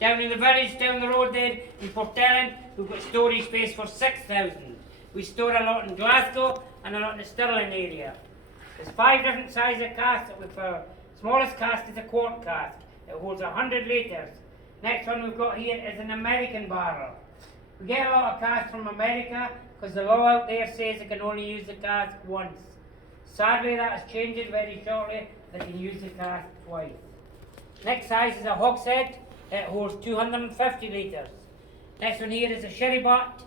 Down in the village, down the road there in Portellen, we've got storage space for 6,000. We store a lot in Glasgow and a lot in the Stirling area. There's 5 different sizes of casks that we prefer. Smallest cask is a quart cask. It holds 100 litres. Next one we've got here is an American barrel. We get a lot of casks from America because the law out there says they can only use the cask once. Sadly, that has changed very shortly. They can use the cask twice. Next size is a hogshead. It holds 250 litres. Next one here is a sherry butt.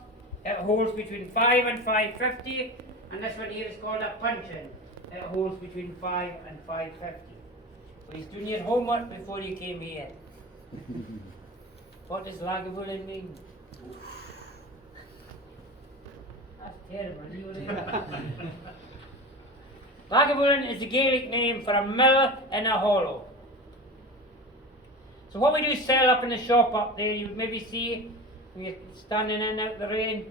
It holds between 5 and 550. And this one here is called a puncheon. It holds between 5 and 550. So he's doing your homework before you came here. What does Lagavulin mean? That's terrible. Lagavulin is the Gaelic name for a mill in a hollow. So what we do is sell up in the shop up there, you maybe see when you're standing in out the rain.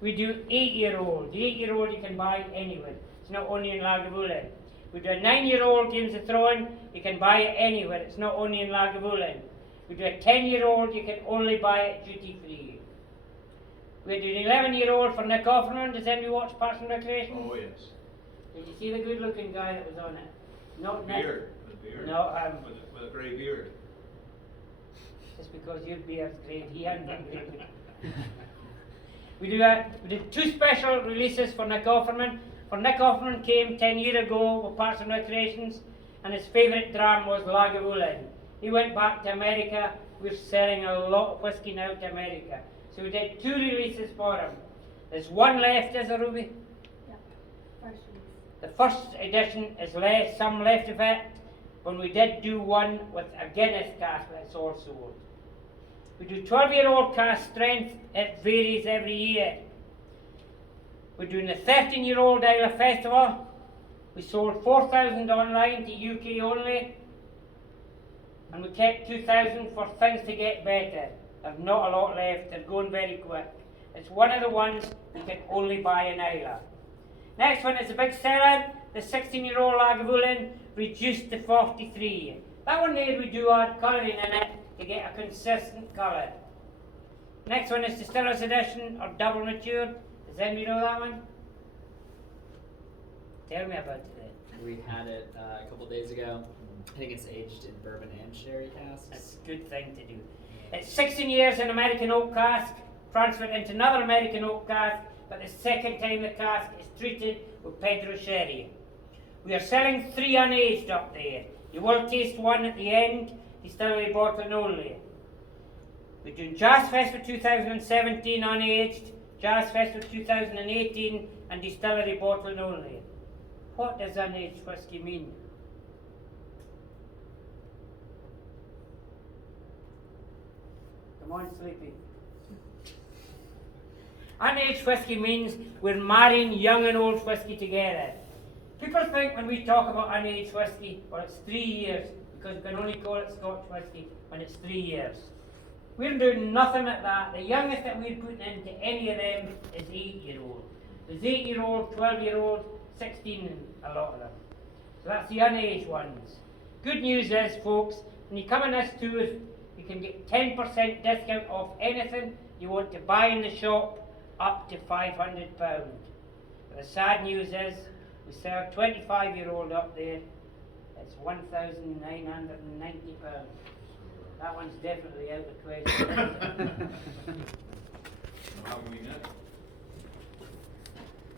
We do 8-year-old. The 8-year-old you can buy anywhere. It's not only in Lagavulin. We do a 9-year-old games of throwing, you can buy it anywhere. It's not only in Lagavulin. We do a 10-year-old, you can only buy it duty free. We do an 11-year-old for Nick Offerman. Does anybody watch Parks and Recreation? Oh yes. Did you see the good looking guy that was on it? Not Nick. Beard. With beard. No, with a grey beard. just because your beard's great, he hadn't been great. We did 2 special releases for Nick Offerman. For Nick Offerman came 10 years ago with Parks and Recreations, and his favourite dram was Lagavulin. He went back to America. We're selling a lot of whiskey now to America. So we did 2 releases for him. There's 1 left, is there, Ruby? Yeah, first release. The first edition is left, some left of it, but we did do one with a Guinness cask that's all sold. We do 12-year-old cask strength. It varies every year. We're doing the 13-year-old Isle of Festival. We sold 4,000 online to UK only, and we kept 2,000 for things to get better. There's not a lot left. They're going very quick. It's one of the ones you can only buy in Isla. Next one is a big seller, the 16-year-old Lagavulin, reduced to 43. That one there we do add colouring in it to get a consistent colour. Next one is the Stiller's Edition, or double matured. Does anybody know that one? Tell me about it then. We had it a couple days ago. I think it's aged in bourbon and sherry casks. That's a good thing to do. It's 16 years in American oak cask, transferred into another American oak cask, but the second time the cask is treated with Pedro sherry. We are selling 3 unaged up there. You will taste one at the end, distillery bottling only. We're doing Jazz Fest for 2017 unaged, Jazz Fest for 2018, and distillery bottling only. What does unaged whiskey mean? Come on, Sleepy. Unaged whiskey means we're marrying young and old whiskey together. People think when we talk about unaged whiskey, well, it's 3 years, because we can only call it Scotch whiskey when it's 3 years. We're doing nothing like that. The youngest that we're putting into any of them is 8-year-old. There's 8-year-old, 12-year-old, 16, a lot of them. So that's the unaged ones. Good news is, folks, when you come on this tour, you can get 10% discount off anything you want to buy in the shop, up to £500. But the sad news is, we sell 25-year-old up there, it's £1,990. That one's definitely out of question. How can we know?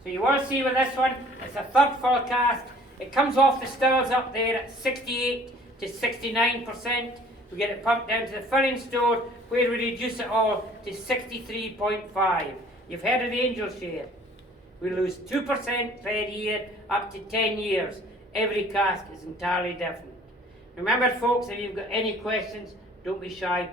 So you will see with this one, it's a third full cask. It comes off the stills up there at 68 to 69%. We get it pumped down to the filling store where we reduce it all to 63.5. You've heard of the angel share. We lose 2% per year up to 10 years. Every cask is entirely different. Remember folks, if you've got any questions, don't be shy.